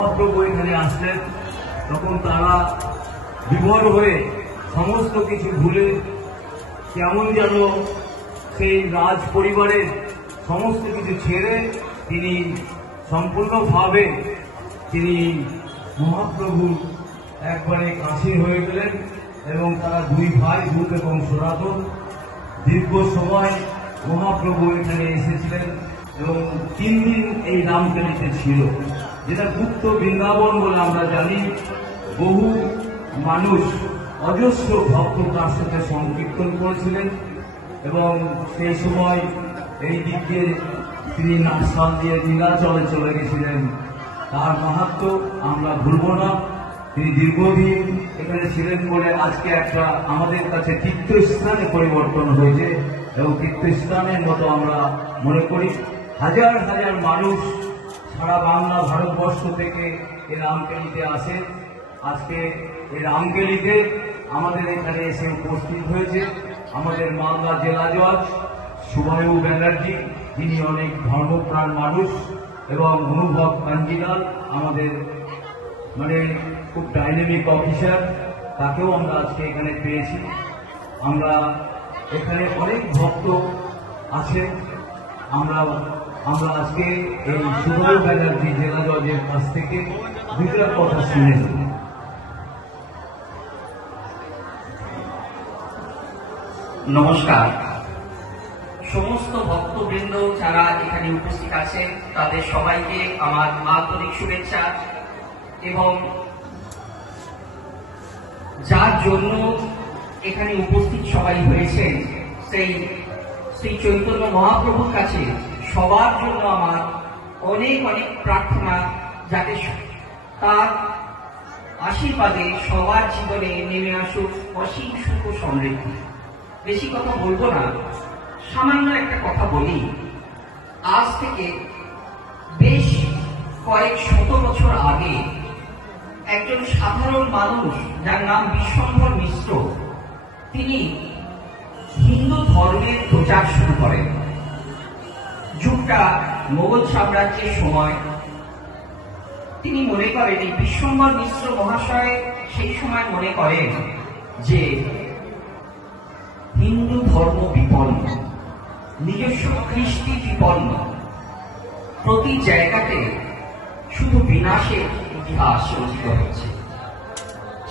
মহাপ্রভু এখানে আসলেন তখন তারা বিভোর হয়ে সমস্ত কিছু ভুলে কেমন যেন সেই রাজ পরিবারের সমস্ত কিছু ছেড়ে তিনি সম্পূর্ণভাবে তিনি মহাপ্রভুর একবারে কাছে হয়ে গেলেন এবং তারা দুই ভাই রূপ এবং সনাতন দীর্ঘ সময় মহাপ্রভু এখানে এসেছিলেন এবং 3 দিন এই রামকেলিতে ছিল, যেটা গুপ্ত বৃন্দাবন বলে আমরা জানি। বহু মানুষ অজস্র ভক্ত তার সাথে সংকীর্তন করেছিলেন এবং সেই সময় এই দিক দিয়ে তিনি নাকশাল দিয়ে নীলাচলে চলে গেছিলেন। তার মাহাত্ম্য আমরা ভুলব না। তিনি দীর্ঘদিন এখানে ছিলেন বলে আজকে একটা আমাদের কাছে তীর্থস্থানে পরিবর্তন হয়েছে এবং তীর্থস্থানের মতো আমরা মনে করি। হাজার হাজার মানুষ সারা বাংলা ভারতবর্ষ থেকে এই রামকেলিতে আসে। আজকে এই রামকেলিতে আমাদের এখানে এসে উপস্থিত হয়েছে আমাদের মালদা জেলা জজ শুভায়ু ব্যানার্জি, যিনি অনেক ধর্মপ্রাণ মানুষ, এবং অনুভব কাঞ্জিলাল আমাদের খুব ডাইনামিক অফিসার, তাকেও আমরা আজকে এখানে পেয়েছি। আমরা এখানে অনেক ভক্ত আছে। আমরা আজকে এই শুভায়ু ব্যানার্জি জেলা জজের কাছ থেকে দুইটা কথা শুনে নেব। নমস্কার। সমস্ত ভক্তবৃন্দ যারা এখানে উপস্থিত আছেন তাদের সবাইকে আমার আন্তরিক শুভেচ্ছা, এবং যার জন্য এখানে উপস্থিত সবাই হয়েছেন সেই শ্রী চৈতন্য মহাপ্রভুর কাছে সবার জন্য আমার অনেক অনেক প্রার্থনা, যাতে তার আশীর্বাদে সবার জীবনে নেমে আসুক অসীম সুখ ও সমৃদ্ধি। বেশি কথা বলবো না, সামান্য একটা কথা বলি। আজ থেকে বেশ কয়েক শত বছর আগে একজন সাধারণ মানুষ যার নাম বিশ্বম্ভর মিশ্র, তিনি হিন্দু ধর্মের প্রচার শুরু করেন। যুগটা মোগল সাম্রাজ্যের সময়। তিনি মনে করেন, এই বিশ্বম্ভর মিশ্র মহাশয় সেই সময় মনে করেন যে হিন্দু ধর্ম বিপন্ন, নিজস্ব কৃষ্টি বিপন্ন, প্রতি জায়গাতে শুধু বিনাশের ইতিহাস রচিত হচ্ছে।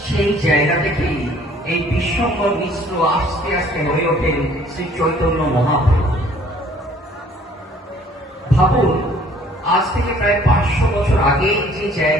সেই জায়গা থেকেই এই বিশ্বম্ভর মিশ্র আস্তে আস্তে হয়ে ওঠেন শ্রী চৈতন্য মহাপ্রভু। ভাবুন, আজ থেকে প্রায় 500 বছর আগে যে জায়গা